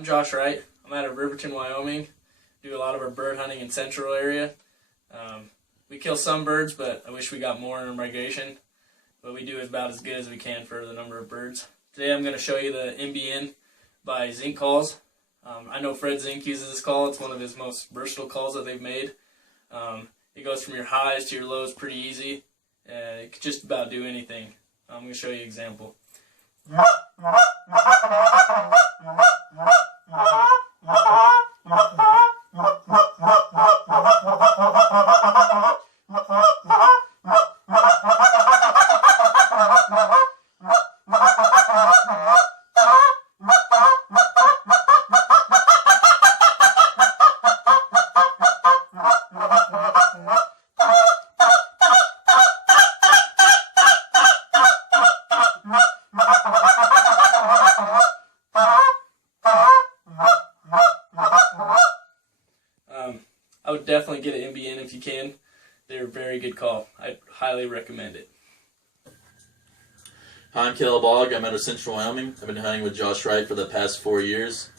I'm Josh Wright. I'm out of Riverton, Wyoming. Do a lot of our bird hunting in central area. We kill some birds, but I wish we got more in our migration. But we do about as good as we can for the number of birds. Today I'm going to show you the NBN by Zink calls. I know Fred Zink uses this call. It's one of his most versatile calls that they've made. It goes from your highs to your lows pretty easy. It could just about do anything. I'm going to show you an example. I would definitely get an NBN if you can. They're a very good call. I highly recommend it. Hi, I'm Caleb Ogg. I'm out of Central Wyoming. I've been hunting with Josh Wright for the past 4 years.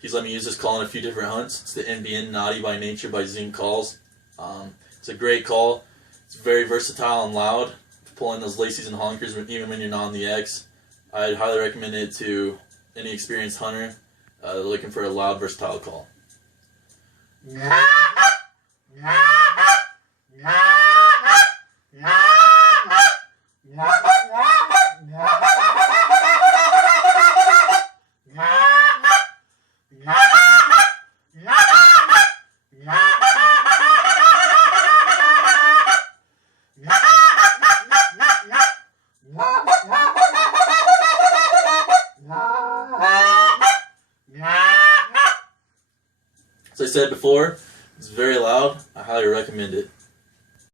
He's let me use this call in a few different hunts. It's the NBN Naughty by Nature by Zink calls. It's a great call. It's very versatile and loud. Pulling those lacies and honkers even when you're not on the X. I'd highly recommend it to any experienced hunter looking for a loud, versatile call. As I said before, it's very loud. I highly recommend it.